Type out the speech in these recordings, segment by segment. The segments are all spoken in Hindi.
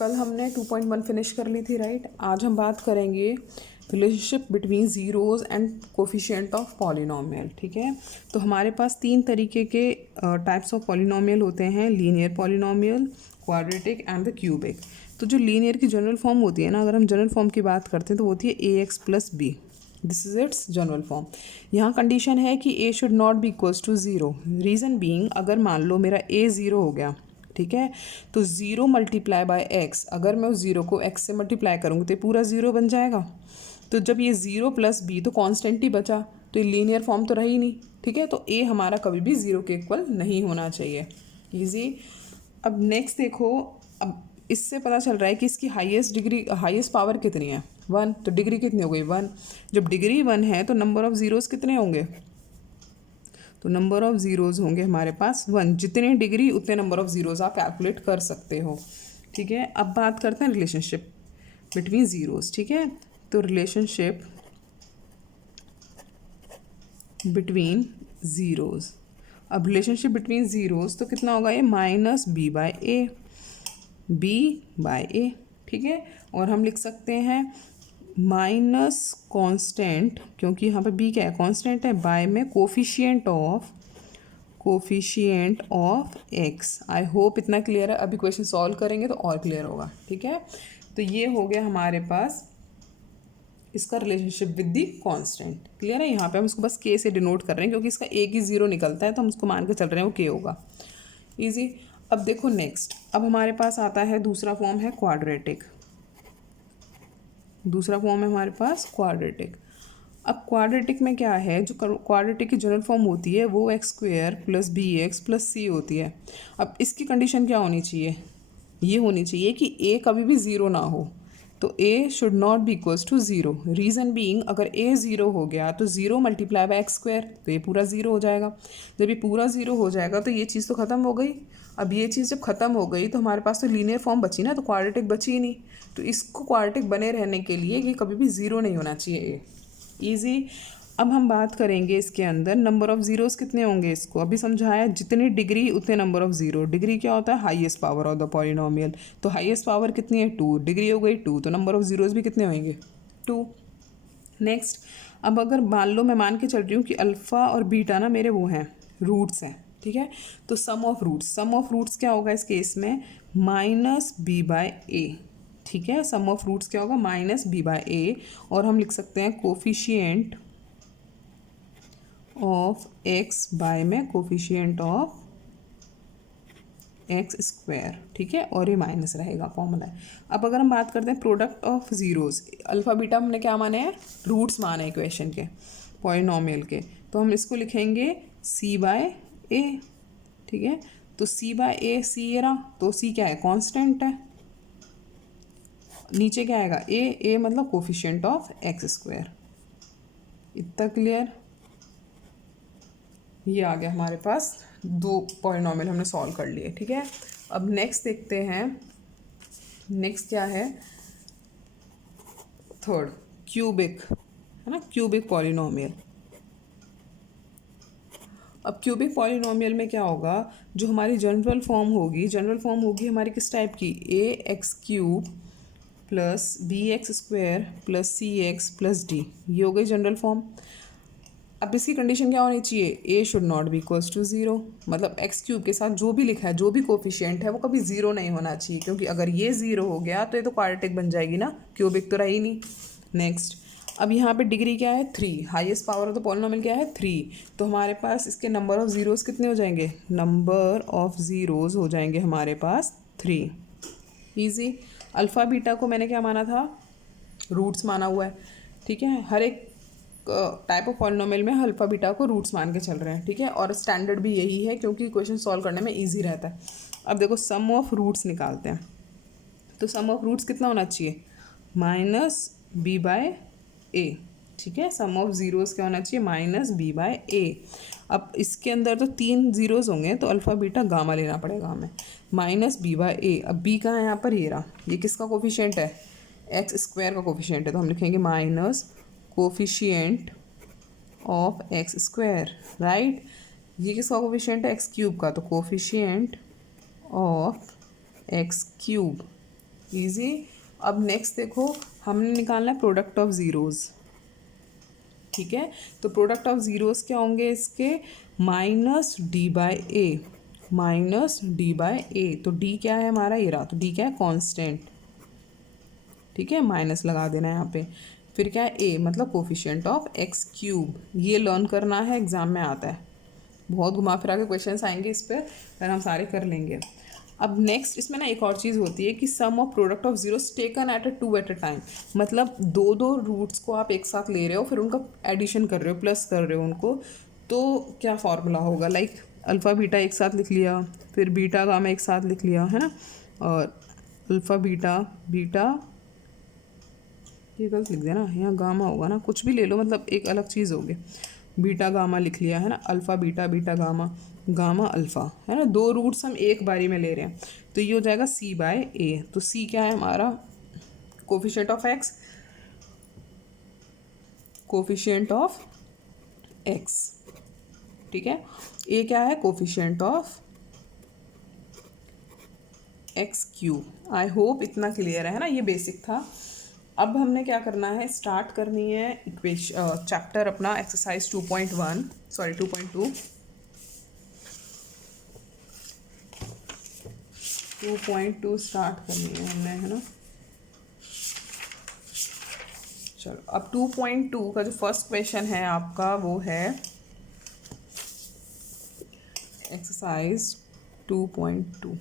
कल हमने 2.1 फिनिश कर ली थी, राइट। आज हम बात करेंगे relationship between zeros and coefficient of polynomial, ठीक है। तो हमारे पास तीन तरीके के टाइप्स ऑफ पॉलिनोमियल होते हैं, linear polynomial, quadratic and the cubic. तो जो लीनियर की जनरल फॉर्म होती है ना, अगर हम जनरल फॉर्म की बात करते हैं तो वो होती है ax plus B. This is its general form. यहाँ कंडीशन है कि a should not be equals to zero. Reason being, अगर मान लो मेरा a ज़ीरो हो गया, ठीक है, तो ज़ीरो मल्टीप्लाई बाय एक्स, अगर मैं उस ज़ीरो को एक्स से मल्टीप्लाई करूँगी तो ये पूरा ज़ीरो बन जाएगा। तो जब ये ज़ीरो प्लस बी तो कांस्टेंट ही बचा, तो ये लीनियर फॉर्म तो रही नहीं, ठीक है। तो ए हमारा कभी भी ज़ीरो के इक्वल नहीं होना चाहिए। ईजी। अब नेक्स्ट देखो, अब इससे पता चल रहा है कि इसकी हाईएस्ट पावर कितनी है, 1। तो डिग्री कितनी हो गई, 1। जब डिग्री 1 है तो नंबर ऑफ़ ज़ीरोज़ कितने होंगे, तो नंबर ऑफ़ ज़ीरोज़ होंगे हमारे पास 1। जितने डिग्री उतने नंबर ऑफ़ ज़ीरोज़ आप कैलकुलेट कर सकते हो, ठीक है। अब बात करते हैं रिलेशनशिप बिटवीन ज़ीरोज़, ठीक है। तो रिलेशनशिप बिटवीन ज़ीरोज़, अब रिलेशनशिप बिटवीन ज़ीरोज़ तो कितना होगा ये, माइनस बी बाय ए, ठीक है। और हम लिख सकते हैं माइनस कांस्टेंट, क्योंकि यहाँ पे बी क्या है, कांस्टेंट है, बाय में coefficient of x. I hope इतना क्लियर है। अभी क्वेश्चन सॉल्व करेंगे तो और क्लियर होगा, ठीक है। तो ये हो गया हमारे पास इसका relationship with the constant, clear है। यहाँ पे हम इसको बस के से डिनोट कर रहे हैं क्योंकि इसका एक ही ज़ीरो निकलता है, तो हम उसको मान के चल रहे हैं वो के होगा। ईजी। अब देखो नेक्स्ट, अब हमारे पास आता है दूसरा फॉर्म है क्वाड्रेटिक। दूसरा फॉर्म है हमारे पास क्वाड्रेटिक। अब क्वाड्रेटिक में क्या है, जो क्वाड्रेटिक की जनरल फॉर्म होती है वो x square plus b x plus c होती है। अब इसकी कंडीशन क्या होनी चाहिए, ये होनी चाहिए कि ए कभी भी ज़ीरो ना हो। तो a should not be equals to zero. Reason being, अगर ए ज़ीरो हो गया तो zero multiply by x square, तो ये पूरा ज़ीरो हो जाएगा। जब ये पूरा ज़ीरो हो जाएगा तो ये चीज़ तो ख़त्म हो गई। अब ये चीज़ जब ख़त्म हो गई तो हमारे पास तो लीनियर फॉर्म बची ना, तो क्वाड्रेटिक बची ही नहीं। तो इसको क्वाड्रेटिक बने रहने के लिए ये कभी भी ज़ीरो नहीं होना चाहिए। ईजी। अब हम बात करेंगे इसके अंदर नंबर ऑफ़ ज़ीरोज़ कितने होंगे। इसको अभी समझाया, जितनी डिग्री उतने नंबर ऑफ़ ज़ीरो। डिग्री क्या होता है, highest power of the polynomial. तो हाईएस्ट पावर कितनी है, 2। डिग्री हो गई 2, तो नंबर ऑफ़ ज़ीरोज़ भी कितने होंगे, 2। नेक्स्ट, अब अगर मान लो मैं मान के चल रही हूँ कि अल्फ़ा और बीटा ना मेरे वो हैं, रूट्स हैं, ठीक है। तो सम ऑफ रूट्स क्या होगा इस केस में, माइनस बी बाय ए, ठीक है। सम ऑफ रूट्स क्या होगा, माइनस बी बाय ए। और हम लिख सकते हैं कोफिशिएंट ऑफ एक्स बाय में कोफिशिएंट ऑफ एक्स स्क्वायर, ठीक है। और ये माइनस रहेगा, फॉर्मूला है। अब अगर हम बात करते हैं product of zeros, alpha beta हमने क्या माने हैं, रूट्स माने हैं इक्वेशन के, पॉलिनोमियल के। तो हम इसको लिखेंगे सी बाय ए, ठीक है। तो सी बाय ए, सी ये रहा, तो सी क्या है, कांस्टेंट है। नीचे क्या आएगा, ए मतलब कोफिशिएंट ऑफ एक्स स्क्वायर। इतना क्लियर। ये आ गया हमारे पास, दो पॉलिनोमियल हमने सॉल्व कर लिए, ठीक है। अब नेक्स्ट देखते हैं, नेक्स्ट क्या है, थर्ड क्यूबिक, है ना, क्यूबिक पॉलिनोमियल। अब क्यूबिक पॉलिनोमियल में क्या होगा, जो हमारी जनरल फॉर्म होगी हमारी किस टाइप की, a x cube plus b x square plus c x plus d, ये हो गई जनरल फॉर्म। अब इसकी कंडीशन क्या होनी चाहिए, a should not be equals to zero. मतलब एक्स क्यूब के साथ जो भी लिखा है, जो भी कोफिशिएंट है वो कभी ज़ीरो नहीं होना चाहिए, क्योंकि अगर ये ज़ीरो हो गया तो ये तो क्वाड्रेटिक बन जाएगी ना, क्यूबिक तो रही नहीं। नेक्स्ट, अब यहाँ पे डिग्री क्या है, 3। Highest power of the polynomial क्या है, 3। तो हमारे पास इसके नंबर ऑफ़ ज़ीरोज़ कितने हो जाएंगे, नंबर ऑफ़ ज़ीरोज़ हो जाएंगे हमारे पास 3। ईजी। अल्फ़ा बीटा को मैंने क्या माना था, रूट्स माना हुआ है, ठीक है। हर एक टाइप ऑफ पॉलिनोमियल में अल्फा बीटा को रूट्स मान के चल रहे हैं, ठीक है। और स्टैंडर्ड भी यही है क्योंकि क्वेश्चन सॉल्व करने में इजी रहता है। अब देखो सम ऑफ रूट्स निकालते हैं, तो सम ऑफ रूट्स कितना होना चाहिए, माइनस बी बाय ए, ठीक है। सम ऑफ ज़ीरोज़ क्या होना चाहिए, माइनस बी बाय ए। अब इसके अंदर तो 3 ज़ीरोज़ होंगे तो अल्फ़ा बीटा गामा लेना पड़ेगा हमें, माइनस बी बाय ए। अब बी कहाँ है, यहाँ पर ये रहा, ये किसका कोफिशिएंट है, एक्स स्क्वायर का कोफिशिएंट है, तो हम लिखेंगे minus coefficient of x square, right. ये किसका कोफिशिएंट है, एक्स क्यूब का, तो coefficient of x cube, easy. अब नेक्स्ट देखो, हमने निकालना है प्रोडक्ट ऑफ ज़ीरोज़, ठीक है। तो प्रोडक्ट ऑफ ज़ीरोज़ क्या होंगे इसके, minus d by a, minus d by a. तो डी क्या है हमारा, ये रहा, तो डी क्या है, कांस्टेंट, ठीक है, माइनस लगा देना है यहाँ पे। फिर क्या है, ए मतलब कोफिशिएंट ऑफ एक्स क्यूब। ये लर्न करना है, एग्जाम में आता है, बहुत घुमा फिरा के क्वेश्चंस आएंगे इस पर हम सारे कर लेंगे। अब नेक्स्ट इसमें ना एक और चीज़ होती है कि sum of product of zeros taken at a time, मतलब दो दो रूट्स को आप एक साथ ले रहे हो, फिर उनका एडिशन कर रहे हो, प्लस कर रहे हो उनको, तो क्या फॉर्मूला होगा, लाइक अल्फ़ा बीटा एक साथ लिख लिया, फिर बीटा गामा एक साथ लिख लिया, है ना, और अल्फ़ा बीटा बीटा, ये गलत लिख देना, यहाँ गामा होगा ना, कुछ भी ले लो, मतलब एक अलग चीज़ होगी, बीटा गामा लिख लिया, है ना, alpha beta beta gamma gamma alpha, है ना, दो रूट्स हम एक बारी में ले रहे हैं, तो ये हो जाएगा सी बाय ए। तो सी क्या है हमारा, coefficient of x, coefficient of x, ठीक है। ए क्या है, coefficient of x cube. I hope इतना क्लियर है ना, ये बेसिक था। अब हमने क्या करना है, स्टार्ट करनी है इक्वेशन चैप्टर अपना एक्सरसाइज 2.1 सॉरी 2.2 2.2 स्टार्ट करनी है हमने, है ना। चलो अब 2.2 का जो फर्स्ट क्वेश्चन है आपका वो है exercise 2.2।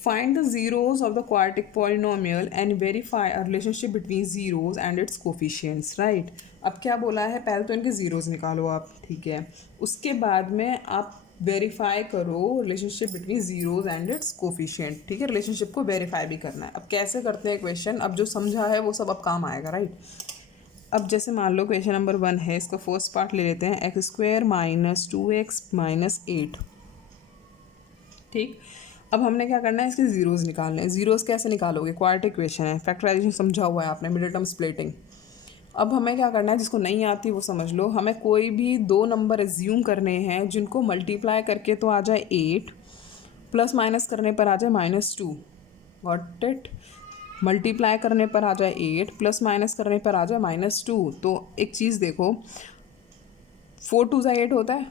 Find the zeros of the quadratic polynomial and verify a relationship between zeros and its coefficients, right? अब क्या बोला है, पहले तो इनके ज़ीरोज़ निकालो आप, ठीक है, उसके बाद में आप वेरीफाई करो relationship between zeros and it's coefficient, ठीक है, रिलेशनशिप को वेरीफाई भी करना है। अब कैसे करते हैं क्वेश्चन, अब जो समझा है वो सब अब काम आएगा, राइट। अब जैसे मान लो क्वेश्चन नंबर 1 है, इसका फर्स्ट पार्ट ले लेते हैं, x square minus 2x minus 8, ठीक। अब हमने क्या करना है, इसके ज़ीरोज़ निकालने हैं। ज़ीरोज़ कैसे निकालोगे, क्वाड्रेटिक इक्वेशन है, फैक्टराइजेशन समझा हुआ है आपने, मिडिल टर्म स्प्लिटिंग। अब हमें क्या करना है, जिसको नहीं आती वो समझ लो, हमें कोई भी दो नंबर एज्यूम करने हैं जिनको मल्टीप्लाई करके तो आ जाए 8, प्लस माइनस करने पर आ जाए -2, गॉट इट, मल्टीप्लाई करने पर आ जाए 8, प्लस माइनस करने पर आ जाए -2। तो एक चीज़ देखो, 4 2 8 होता है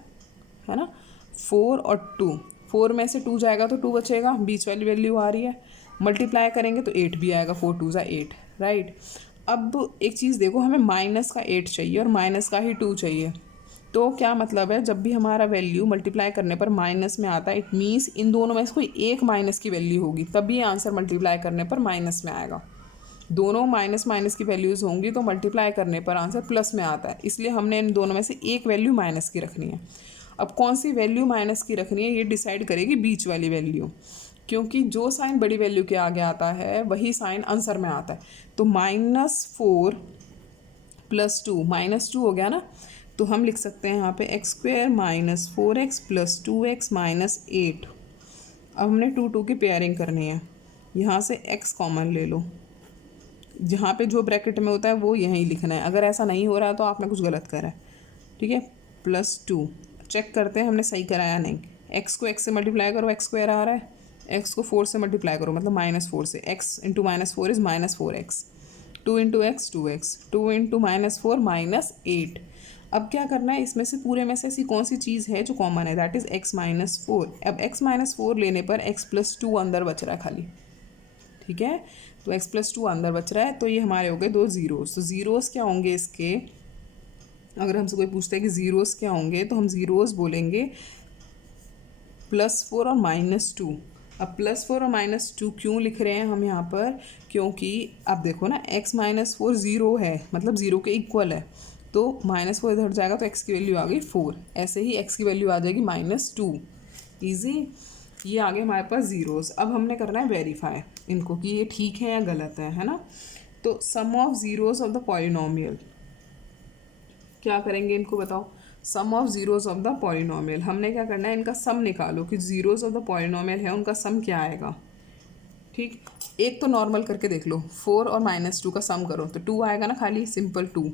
ना, 4 और 2, 4 में से 2 जाएगा तो 2 बचेगा, बीच वाली वैल्यू आ रही है, मल्टीप्लाई करेंगे तो 8 भी आएगा, 4 2 8, राइट। अब एक चीज़ देखो, हमें माइनस का 8 चाहिए और माइनस का ही 2 चाहिए, तो क्या मतलब है, जब भी हमारा वैल्यू मल्टीप्लाई करने पर माइनस में आता है, इट मीन्स इन दोनों में से कोई एक माइनस की वैल्यू होगी, तभी आंसर मल्टीप्लाई करने पर माइनस में आएगा। दोनों माइनस माइनस की वैल्यूज़ होंगी तो मल्टीप्लाई करने पर आंसर प्लस में आता है, इसलिए हमने इन दोनों में से एक वैल्यू माइनस की रखनी है। अब कौन सी वैल्यू माइनस की रखनी है ये डिसाइड करेगी बीच वाली वैल्यू, क्योंकि जो साइन बड़ी वैल्यू के आगे आता है वही साइन आंसर में आता है। तो -4 + 2, -2 हो गया ना, तो हम लिख सकते हैं यहाँ पे x² - 4x + 2x - 8। अब हमने 2 2 की पेयरिंग करनी है, यहाँ से x कॉमन ले लो, जहाँ पे जो ब्रैकेट में होता है वो यहीं लिखना है, अगर ऐसा नहीं हो रहा तो आपने कुछ गलत करा है, ठीक है। +2 चेक करते हैं हमने सही कराया नहीं, x को x से मल्टीप्लाई करो, x² आ रहा है, x को 4 से मल्टीप्लाई करो मतलब -4 से, x × -4 is -4x, 2 × x 2x, 2 × -4 -8। अब क्या करना है, इसमें से पूरे में से ऐसी कौन सी चीज़ है जो कॉमन है, दैट इज़ x - 4। अब x - 4 लेने पर x + 2 अंदर बच रहा है खाली, ठीक है, तो x + 2 अंदर बच रहा है, तो ये हमारे हो गए दो ज़ीरोज़। तो ज़ीरोज़ क्या होंगे इसके, अगर हमसे कोई पूछता है कि ज़ीरोज़ क्या होंगे तो हम ज़ीरोज़ बोलेंगे +4 और -2। अब +4 और -2 क्यों लिख रहे हैं हम यहाँ पर, क्योंकि अब देखो ना, x - 4 0 है, मतलब 0 के इक्वल है, तो -4 इधर जाएगा तो x की वैल्यू आ गई 4, ऐसे ही x की वैल्यू आ जाएगी -2। ईजी, ये आगे हमारे पास ज़ीरोज़। अब हमने करना है वेरीफाई इनको कि ये ठीक है या गलत है ना। तो sum of zeros of the polynomial, क्या करेंगे इनको बताओ, sum of zeros of the polynomial, हमने क्या करना है, इनका सम निकालो कि ज़ीरोज़ ऑफ द पॉलिनोमियल है उनका सम क्या आएगा, ठीक। एक तो नॉर्मल करके देख लो, 4 और -2 का सम करो तो 2 आएगा ना, खाली सिंपल 2।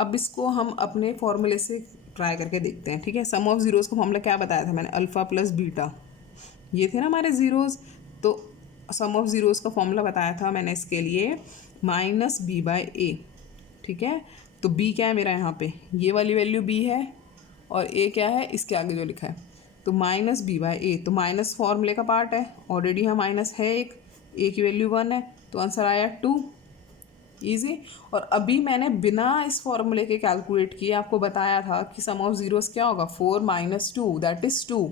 अब इसको हम अपने फॉर्मूले से ट्राई करके देखते हैं, ठीक है। सम ऑफ ज़ीरोज़ का फॉर्मूला क्या बताया था मैंने, अल्फ़ा + बीटा, ये थे ना हमारे ज़ीरोज़, तो सम ऑफ ज़ीरोज़ का फॉर्मूला बताया था मैंने इसके लिए, माइनस बी बाई ए, ठीक है। तो बी क्या है मेरा यहाँ पे, ये वाली वैल्यू बी है, और ए क्या है इसके आगे जो लिखा है, तो माइनस बी बाई ए। तो माइनस फॉर्मूले का पार्ट है, ऑलरेडी यहाँ माइनस है एक, ए की वैल्यू 1 है, तो आंसर आया 2, ईजी। और अभी मैंने बिना इस फॉर्मूले के कैलकुलेट किए आपको बताया था कि सम ऑफ ज़ीरोज़ क्या होगा, 4 माइनस 2 दैट इज़ 2,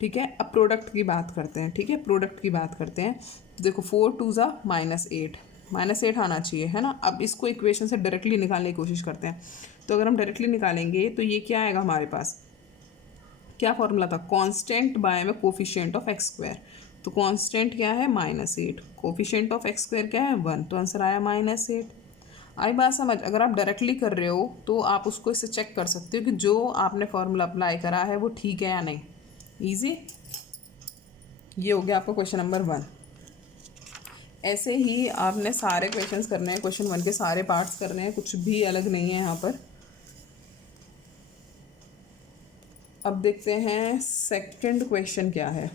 ठीक है। अब प्रोडक्ट की बात करते हैं, ठीक है, प्रोडक्ट की बात करते हैं। तो देखो 4 2 ज़ा -8, -8 आना चाहिए, है ना। अब इसको इक्वेशन से डायरेक्टली निकालने की कोशिश करते हैं। तो अगर हम डायरेक्टली निकालेंगे तो ये क्या आएगा हमारे पास, क्या फॉर्मूला था, कांस्टेंट बाय में कोफिशिएंट ऑफ एक्स स्क्वायर। तो कांस्टेंट क्या है -8, कोफिशिएंट ऑफ एक्स स्क्वायर क्या है 1, तो आंसर आया -8। आई बात समझ। अगर आप डायरेक्टली कर रहे हो तो आप उसको इससे चेक कर सकते हो कि जो आपने फॉर्मूला अप्लाई करा है वो ठीक है या नहीं। ईजी। ये हो गया आपका क्वेश्चन नंबर 1। ऐसे ही आपने सारे क्वेश्चंस करने हैं, क्वेश्चन 1 के सारे पार्ट्स करने हैं, कुछ भी अलग नहीं है यहाँ पर। अब देखते हैं सेकंड क्वेश्चन क्या है।